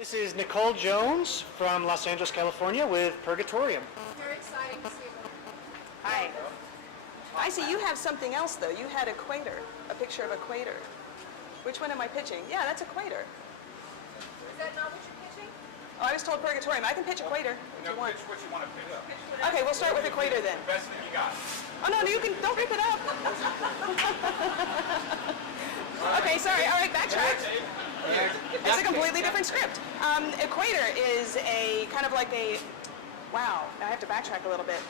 This is Nicole Jones from Los Angeles, California with Purgatorium. Very exciting to see you. Hi. I see you have something else though. You had Equator, a picture of Equator. Which one am I pitching? Yeah, that's Equator. Is that not what you're pitching? Oh, I was told Purgatorium. I can pitch Equator if you want. Pitch what you want to pitch up. Okay, we'll start with Equator then. Best thing you got. Oh no, you can, don't rip it up. Okay, sorry. All right, backtrack. It's a completely different script. Equator is a kind of like a, wow, I have to backtrack a little bit.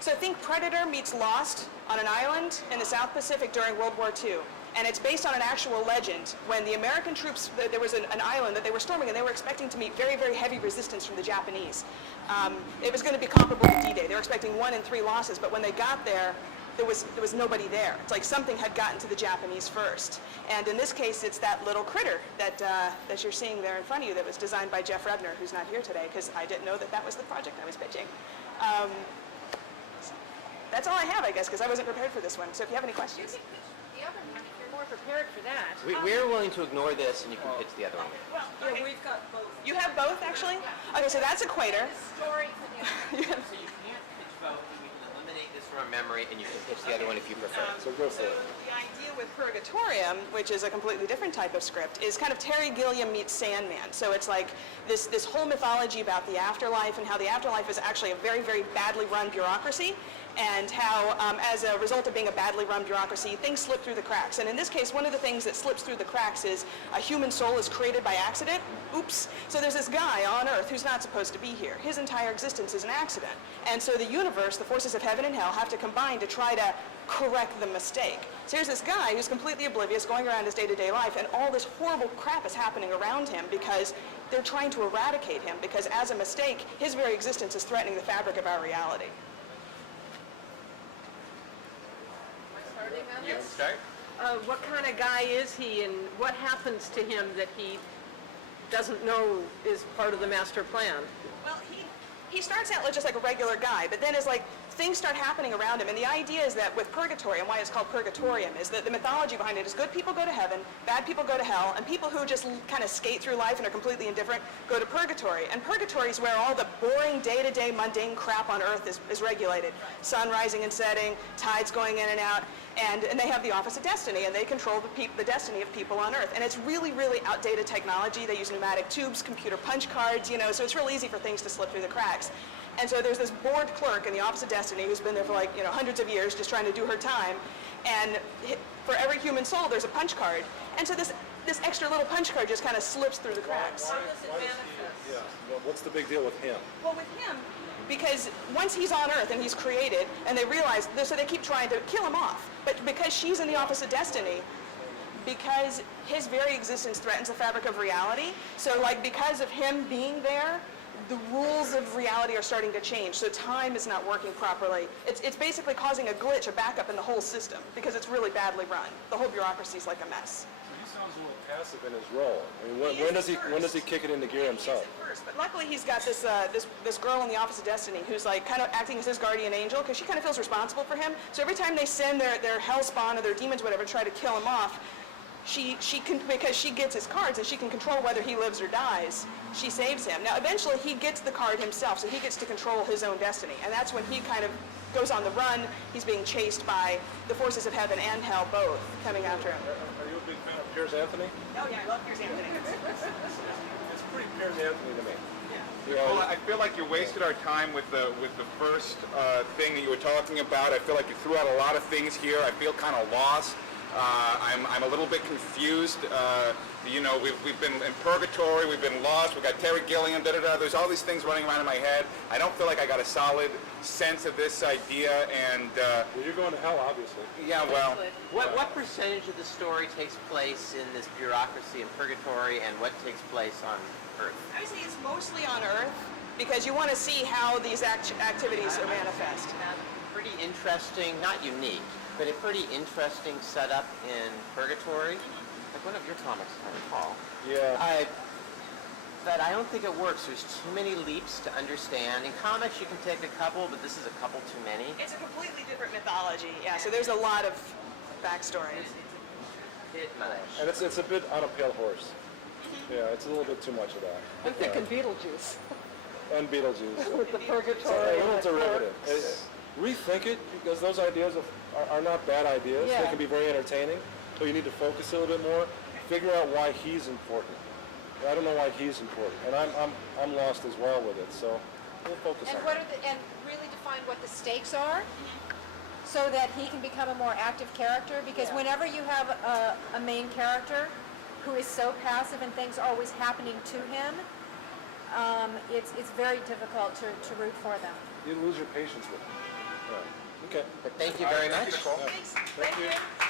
So think Predator meets Lost on an island in the South Pacific during World War II. And it's based on an actual legend. When the American troops, there was an island that they were storming and they were expecting to meet very, very heavy resistance from the Japanese. It was going to be comparable to D-Day. They were expecting 1 in 3 losses, but when they got there, there was nobody there. It's like something had gotten to the Japanese first. And in this case, it's that little critter that you're seeing there in front of you that was designed by Jeff Rebner, who's not here today, because I didn't know that that was the project I was pitching. That's all I have, I guess, because I wasn't prepared for this one. So if you have any questions. The other one, if you're more prepared for that. We're willing to ignore this, and you can pitch the other one. Well, Okay. yeah, we've got both. You have both, actually? Okay, so that's Equator. The story for the other. You have- So you can't pitch both, and we can eliminate this from our memory, and you can pitch the other one if you prefer. So go for it. The idea with Purgatorium, which is a completely different type of script, is kind of Terry Gilliam meets Sandman. So it's like this whole mythology about the afterlife and how the afterlife is actually a very, very badly run bureaucracy, and how, as a result of being a badly run bureaucracy, things slip through the cracks. And in this case, one of the things that slips through the cracks is a human soul is created by accident. Oops. So there's this guy on Earth who's not supposed to be here. His entire existence is an accident. And so the universe, the forces of heaven and hell, have to combine to try to correct the mistake. So here's this guy who's completely oblivious, going around his day-to-day life, and all this horrible crap is happening around him because they're trying to eradicate him, because as a mistake, his very existence is threatening the fabric of our reality. Starting on You this. start? What kind of guy is he, and what happens to him that he doesn't know is part of the master plan? Well, he starts out just like a regular guy, but then as like things start happening around him, and the idea is that with Purgatorium, why it's called Purgatorium, is that the mythology behind it is good people go to heaven, bad people go to hell, and people who just kind of skate through life and are completely indifferent go to Purgatory. And Purgatory is where all the boring day-to-day mundane crap on Earth is regulated. Sun rising and setting, tides going in and out, and they have the Office of Destiny, and they control the destiny of people on Earth. And it's really, really outdated technology. They use pneumatic tubes, computer punch cards, so it's real easy for things to slip through the cracks. And so there's this bored clerk in the Office of Destiny who's been there for like, hundreds of years just trying to do her time. And for every human soul, there's a punch card. And so this extra little punch card just kind of slips through the cracks. How does it manifest? Yeah, well, what's the big deal with him? Well, with him, because once he's on Earth and he's created, and they realize, so they keep trying to kill him off. But because she's in the Office of Destiny, because his very existence threatens the fabric of reality, so like because of him being there, the rules of reality are starting to change, so time is not working properly. It's basically causing a glitch, a backup in the whole system, because it's really badly run. The whole bureaucracy is like a mess. He sounds a little passive in his role. I mean, when does he kick it into gear himself? First, but luckily he's got this girl in the Office of Destiny who's like kind of acting as his guardian angel, because she kind of feels responsible for him. So every time they send their hell spawn or their demons, whatever, try to kill him off, she can, because she gets his cards and she can control whether he lives or dies, she saves him. Now eventually he gets the card himself, so he gets to control his own destiny, and that's when he kind of goes on the run. He's being chased by the forces of heaven and hell both coming after him. Are you a big fan of Piers Anthony? Oh yeah, I love Piers Anthony. It's pretty Piers Anthony to me. Well, I feel like you wasted our time with the first thing that you were talking about. I feel like you threw out a lot of things here. I feel kind of lost. I'm a little bit confused. We've been in Purgatory, we've been lost, we've got Terry Gilliam, There's all these things running around in my head. I don't feel like I got a solid sense of this idea, and Well, you're going to hell, obviously. yeah, well, What percentage of the story takes place in this bureaucracy in Purgatory, and what takes place on Earth? I would say it's mostly on Earth, because you want to see how these activities are manifest. Pretty interesting, not unique, but a pretty interesting setup in Purgatory. Like one of your comics, if I recall. Yeah. But I don't think it works. There's too many leaps to understand. In comics, you can take a couple, but this is a couple too many. It's a completely different mythology, yeah, so there's a lot of backstory. Bit much. And it's a bit on a pale horse. Yeah, it's a little bit too much of that. I'm thinking Beetlejuice And Beetlejuice. with the So a Purgatorium. little derivative. Rethink it, because those ideas are not bad ideas. Yeah. They can be very entertaining, but you need to focus a little bit more. Figure out why he's important. I don't know why he's important, and I'm lost as well with it. So we'll focus And on what that. are and really define what the stakes are, so that he can become a more active character. Because whenever you have a main character who is so passive and things are always happening to him, it's very difficult to root for them. You lose your patience with it. Yeah. Okay. But thank you very much. Nicole. Thanks. Thank you.